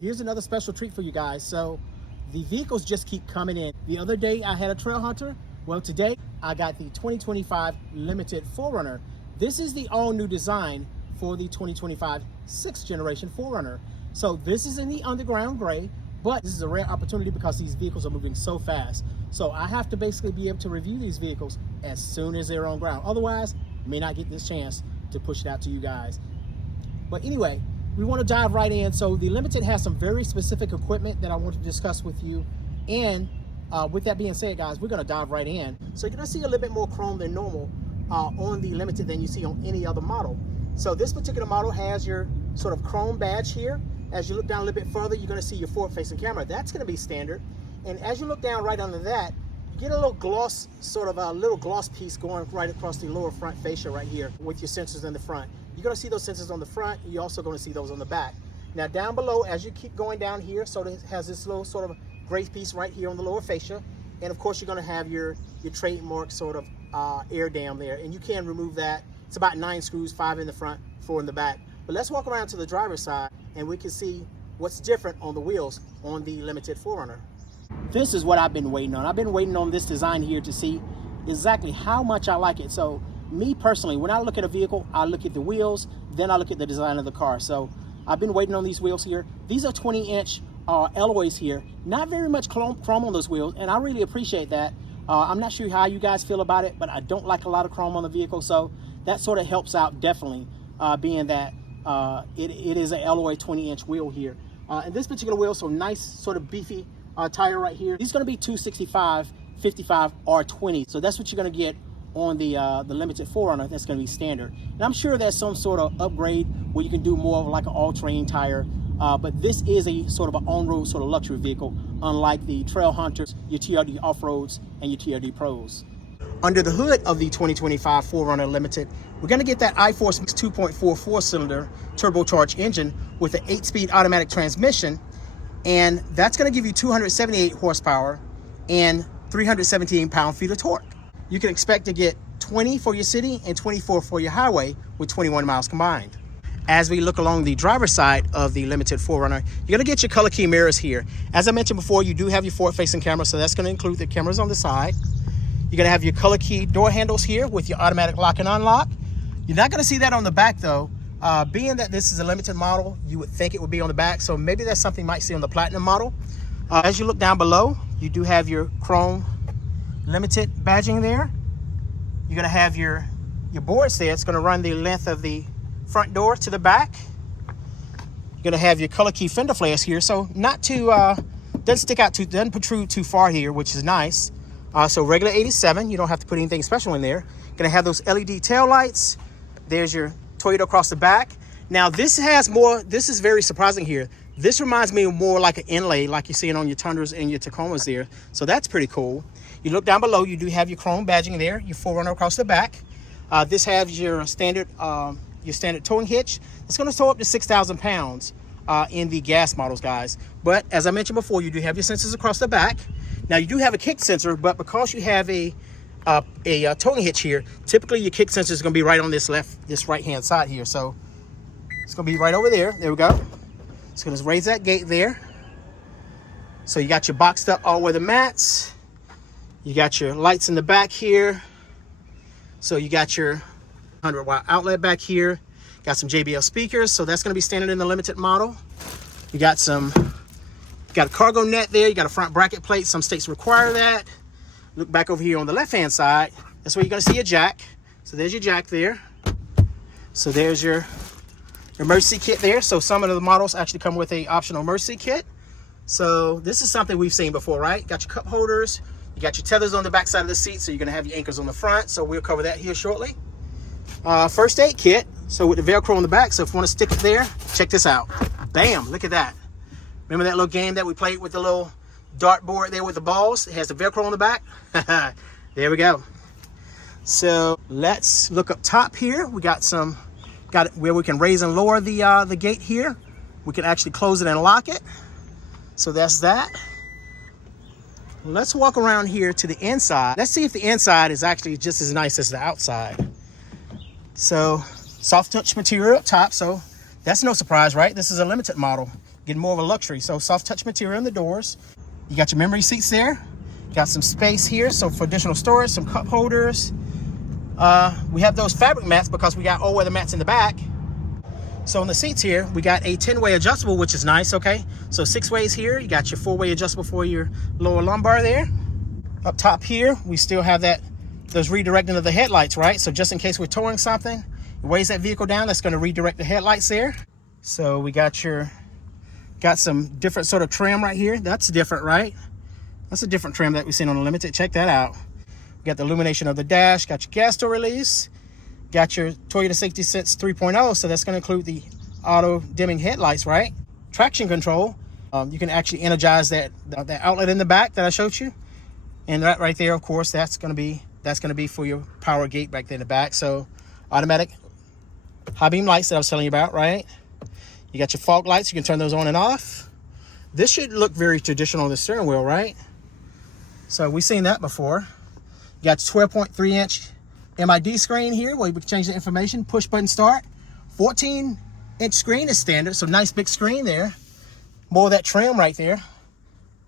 Here's another special treat for you guys. So the vehicles just keep coming in. The other day I had a Trail Hunter. Well, today I got the 2025 Limited 4Runner. This is the all new design for the 2025 6th generation 4Runner. So this is in the underground gray, but this is a rare opportunity because these vehicles are moving so fast. So I have to basically be able to review these vehicles as soon as they're on ground. Otherwise, I may not get this chance to push it out to you guys. But anyway, we want to dive right in. So the Limited has some very specific equipment that I want to discuss with you. And with that being said, guys, we're going to dive right in. So you're going to see a little bit more chrome than normal on the Limited than you see on any other model. So this particular model has your sort of chrome badge here. As you look down a little bit further, you're going to see your forward-facing camera. That's going to be standard. And as you look down right under that, you get a little gloss, sort of a little gloss piece going right across the lower front fascia right here with your sensors in the front. You're going to see those sensors on the front. You're also going to see those on the back. Now down below, as you keep going down here, so it has this little sort of gray piece right here on the lower fascia. And of course, you're going to have your trademark sort of air dam there. And you can remove that. It's about 9 screws, 5 in the front, 4 in the back. But let's walk around to the driver's side and we can see what's different on the wheels on the Limited 4Runner. This is what I've been waiting on. I've been waiting on this design here to see exactly how much I like it. So me personally, when I look at a vehicle, I look at the wheels, then I look at the design of the car. So I've been waiting on these wheels here. These are 20-inch alloys here. Not very much chrome on those wheels, and I really appreciate that. I'm not sure how you guys feel about it, but I don't like a lot of chrome on the vehicle, so that sort of helps out definitely, being that it is an alloy 20-inch wheel here. And this particular wheel, so nice sort of beefy tire right here. These are going to be 265, 55, R20. So that's what you're going to get on the Limited 4Runner. That's going to be standard. And I'm sure there's some sort of upgrade where you can do more of like an all-terrain tire. But this is a sort of an on-road sort of luxury vehicle, unlike the Trail Hunters, your TRD Off-Roads, and your TRD Pros. Under the hood of the 2025 4Runner Limited, we're going to get that iForce 2.44 cylinder turbocharged engine with an 8-speed automatic transmission. And that's going to give you 278 horsepower and 317 pound-feet of torque. You can expect to get 20 for your city and 24 for your highway with 21 miles combined. As we look along the driver's side of the Limited 4Runner, you're going to get your color key mirrors here. As I mentioned before, you do have your forward-facing camera, so that's going to include the cameras on the side. You're going to have your color key door handles here with your automatic lock and unlock. You're not going to see that on the back though. Being that this is a Limited model, you would think it would be on the back, so maybe that's something you might see on the Platinum model. As you look down below, you do have your chrome Limited badging there. You're going to have your boards there. It's going to run the length of the front door to the back. You're going to have your color key fender flares here, so not too doesn't stick out too, doesn't protrude too far here, which is nice. So regular 87, you don't have to put anything special in there. Going to have those LED tail lights. There's your Toyota across the back. Now this has more, this is very surprising here. This reminds me more like an inlay like you're seeing on your Tundras and your Tacomas there. So that's pretty cool. You look down below, you do have your chrome badging there, your 4Runner across the back. This has your standard towing hitch. It's going to tow up to 6,000 pounds in the gas models, guys. But as I mentioned before, you do have your sensors across the back. Now you do have a kick sensor, but because you have a towing hitch here, typically your kick sensor is going to be right on this right-hand side here. So it's going to be right over there. There we go. It's going to raise that gate there. So you got your boxed up all-weather mats. You got your lights in the back here. So you got your 100-watt outlet back here. Got some JBL speakers. So that's going to be standard in the Limited model. You got a cargo net there. You got a front bracket plate. Some states require that. Look back over here on the left-hand side. That's where you're going to see a jack. So there's your jack there. So there's your emergency kit there. So some of the models actually come with a optional emergency kit. So this is something we've seen before, right? Got your cup holders. You got your tethers on the back side of the seat. So you're going to have your anchors on the front. So we'll cover that here shortly. First aid kit. So with the Velcro on the back. So if you want to stick it there, check this out. Bam, look at that. Remember that little game that we played with the little dartboard there with the balls? It has the Velcro on the back. There we go. So let's look up top here. We got it where we can raise and lower the gate here. We can actually close it and lock it. So that's that. Let's walk around here to the inside. Let's see if the inside is actually just as nice as the outside. So soft touch material up top. So that's no surprise, right? This is a Limited model. getting more of a luxury. So soft touch material in the doors. You got your memory seats there. Got some space here, so for additional storage, some cup holders. We have those fabric mats because we got all-weather mats in the back. So in the seats here, we got a 10-way adjustable, which is nice, okay? So 6 ways here. You got your 4-way adjustable for your lower lumbar there. Up top here, we still have those redirecting of the headlights, right? So just in case we're towing something, it weighs that vehicle down, that's going to redirect the headlights there. So we got some different sort of trim right here. That's different, right? That's a different trim that we've seen on the Limited. Check that out. We got the illumination of the dash, got your gas door release, got your Toyota Safety Sense 3.0, so that's going to include the auto dimming headlights, right? Traction control. You can actually energize that outlet in the back that I showed you, and that right there, of course, that's going to be for your power gate back there in the back. So automatic high beam lights that I was telling you about, right? You got your fog lights. You can turn those on and off. This should look very traditional on the steering wheel, right? So we've seen that before. You got your 12.3-inch MID screen here where you can change the information, push button start. 14-inch screen is standard, so nice big screen there. More of that trim right there,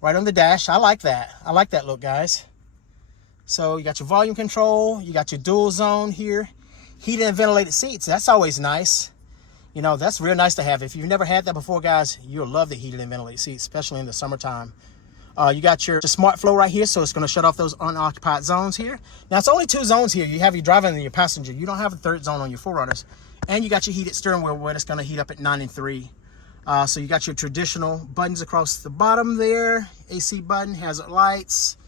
right on the dash. I like that. I like that look, guys. So you got your volume control, you got your dual zone here, heated and ventilated seats. That's always nice. You know, that's real nice to have. If you've never had that before, guys, you'll love the heated and ventilated seats, especially in the summertime. You got your smart flow right here, so it's going to shut off those unoccupied zones here. Now, it's only 2 zones here. You have your driver and your passenger. You don't have a 3rd zone on your 4Runners. And you got your heated steering wheel where it's going to heat up at 9 and 3. So you got your traditional buttons across the bottom there. AC button, hazard lights.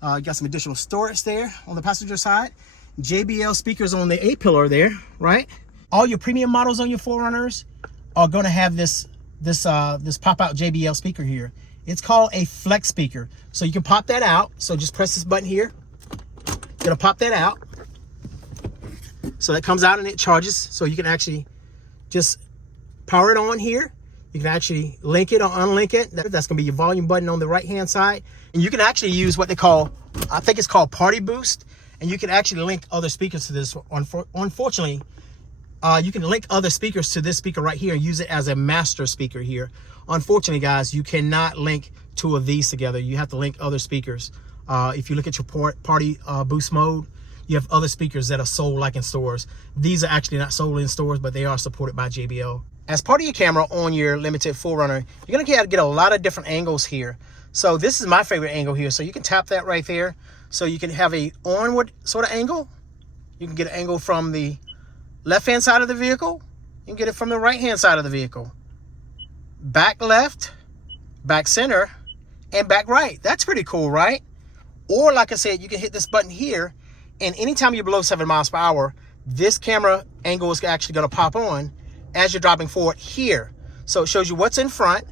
You got some additional storage there on the passenger side. JBL speakers on the A-pillar there, right? All your premium models on your 4Runners are going to have this pop-out JBL speaker here. It's called a flex speaker. So you can pop that out. So just press this button here. It'll pop that out. So that comes out and it charges. So you can actually just power it on here. You can actually link it or unlink it. That's going to be your volume button on the right-hand side. And you can actually use what they call, I think it's called Party Boost. And you can actually link other speakers to this. Unfortunately, you can link other speakers to this speaker right here and use it as a master speaker here. Unfortunately, guys, you cannot link 2 of these together. You have to link other speakers. If you look at your Party Boost mode, you have other speakers that are sold like in stores. These are actually not sold in stores, but they are supported by JBL. As part of your camera on your Limited 4Runner, you're going to get a lot of different angles here. So this is my favorite angle here. So you can tap that right there. So you can have a onward sort of angle. You can get an angle from the left-hand side of the vehicle. You can get it from the right-hand side of the vehicle. Back left, back center, and back right. That's pretty cool, right? Or like I said, you can hit this button here, and anytime you're below 7 miles per hour, this camera angle is actually going to pop on as you're driving forward here. So it shows you what's in front.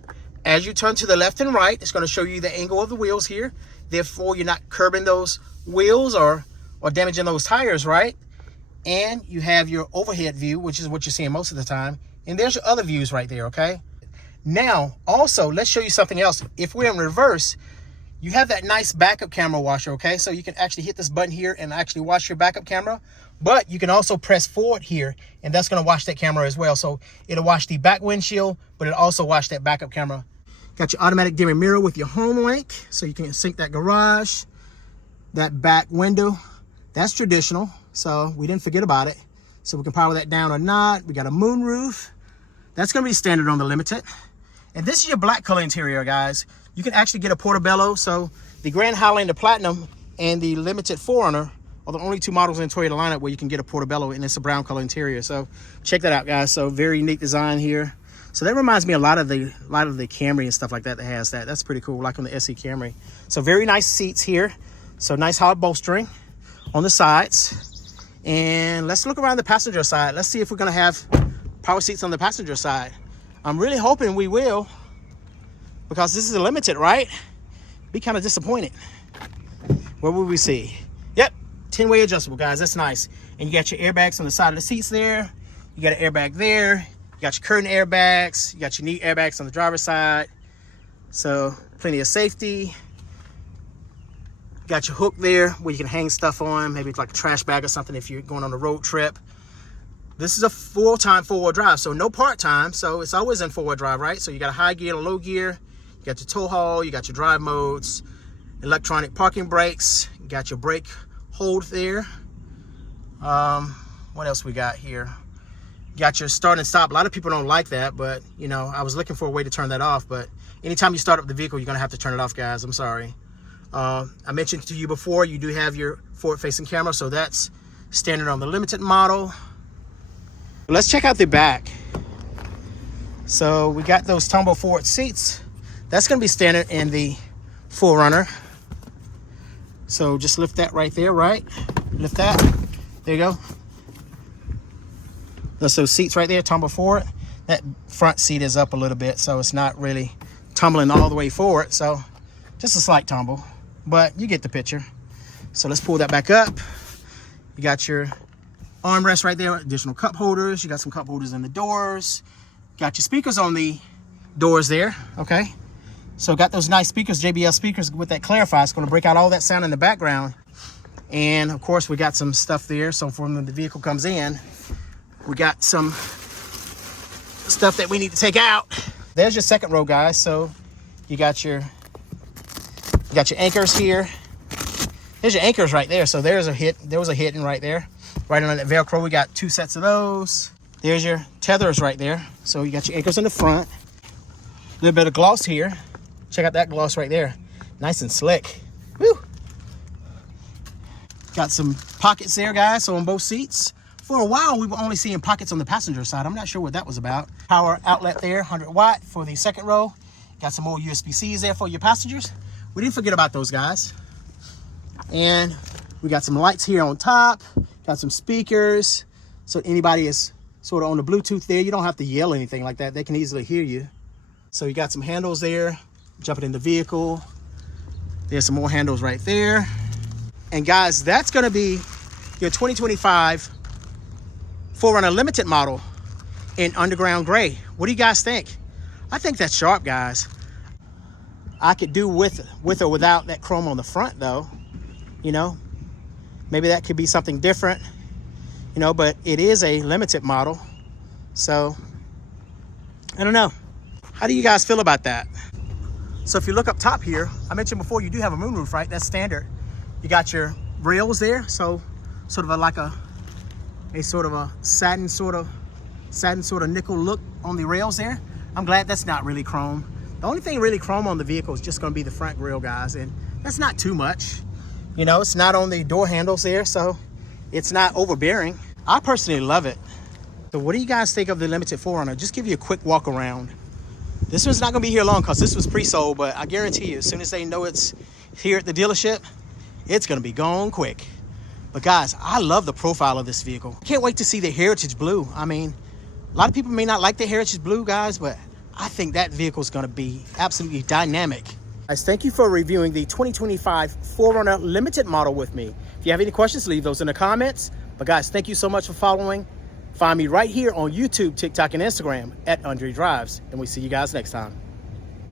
As you turn to the left and right, it's going to show you the angle of the wheels here. Therefore, you're not curbing those wheels or damaging those tires, right? And you have your overhead view, which is what you're seeing most of the time. And there's your other views right there, okay? Now, also, let's show you something else. If we're in reverse, you have that nice backup camera washer, okay? So you can actually hit this button here and actually wash your backup camera. But you can also press forward here, and that's going to wash that camera as well. So it'll wash the back windshield, but it'll also wash that backup camera. Got your automatic dimming mirror with your home link, so you can sync that garage, that back window. That's traditional, so we didn't forget about it. So we can power that down or not. We got a moonroof. That's going to be standard on the Limited. And this is your black color interior, guys. You can actually get a Portobello. So the Grand Highlander Platinum and the Limited 4Runner are the only 2 models in Toyota lineup where you can get a Portobello, and it's a brown color interior. So check that out, guys. So very neat design here. So that reminds me a lot of the Camry and stuff like that has that. That's pretty cool, like on the SE Camry. So very nice seats here. So nice hard bolstering on the sides. And let's look around the passenger side. Let's see if we're gonna have power seats on the passenger side. I'm really hoping we will, because this is a Limited, right? Be kind of disappointed. What will we see? Yep, 10-way adjustable, guys. That's nice. And you got your airbags on the side of the seats there. You got an airbag there. You got your curtain airbags. You got your knee airbags on the driver's side. So plenty of safety. You got your hook there where you can hang stuff on. Maybe it's like a trash bag or something if you're going on a road trip. This is a full-time four-wheel drive, so no part-time, so it's always in four-wheel drive, right? So you got a high gear and a low gear, you got your tow haul, you got your drive modes, electronic parking brakes, you got your brake hold there. What else we got here? You got your start and stop. A lot of people don't like that, but you know, I was looking for a way to turn that off, but anytime you start up the vehicle, you're gonna have to turn it off, guys. I'm sorry. I mentioned to you before, you do have your forward-facing camera, so that's standard on the limited model. Let's check out the back. So we got those tumble forward seats. That's gonna be standard in the 4Runner. So just lift that right there, right? Lift that, there you go. That's those seats right there, tumble forward. That front seat is up a little bit, so it's not really tumbling all the way forward. So just a slight tumble, but you get the picture. So let's pull that back up. You got your armrest right there, additional cup holders. You got some cup holders in the doors. Got your speakers on the doors there, okay? So got those nice speakers, JBL speakers with that clarifier. It's gonna break out all that sound in the background. And of course we got some stuff there. So when the vehicle comes in, we got some stuff that we need to take out. There's your second row, guys. So you got your anchors here. There's your anchors right there. So there's a hit. There was a hidden right there. Right on that Velcro, we got 2 sets of those. There's your tethers right there. So you got your anchors in the front. A little bit of gloss here. Check out that gloss right there. Nice and slick. Woo! Got some pockets there, guys, so on both seats. For a while, we were only seeing pockets on the passenger side. I'm not sure what that was about. Power outlet there, 100 watt for the second row. Got some more USB-Cs there for your passengers. We didn't forget about those, guys. And we got some lights here on top. Got some speakers. So anybody is sort of on the Bluetooth there, you don't have to yell or anything like that. They can easily hear you. So you got some handles there. Jumping in the vehicle. There's some more handles right there. And guys, that's gonna be your 2025 4Runner Limited model in underground gray. What do you guys think? I think that's sharp, guys. I could do with or without that chrome on the front though. You know, maybe that could be something different, you know, but it is a limited model. So I don't know. How do you guys feel about that? So if you look up top here, I mentioned before you do have a moonroof, right? That's standard. You got your rails there, so sort of like a sort of a satin sort of nickel look on the rails there. I'm glad that's not really chrome. The only thing really chrome on the vehicle is just going to be the front grille, guys, and that's not too much. You know, it's not on the door handles there, so it's not overbearing. I personally love it. So what do you guys think of the limited 4Runner? Just give you a quick walk around. This one's not gonna be here long because this was pre-sold, but I guarantee you, as soon as they know it's here at the dealership, it's gonna be gone quick. But guys, I love the profile of this vehicle. Can't wait to see the Heritage Blue. I mean, a lot of people may not like the Heritage Blue, guys, but I think that vehicle is gonna be absolutely dynamic. Guys, thank you for reviewing the 2025 4Runner Limited model with me. If you have any questions, leave those in the comments. But guys, thank you so much for following. Find me right here on YouTube, TikTok, and Instagram at Andre Drives. And we see you guys next time.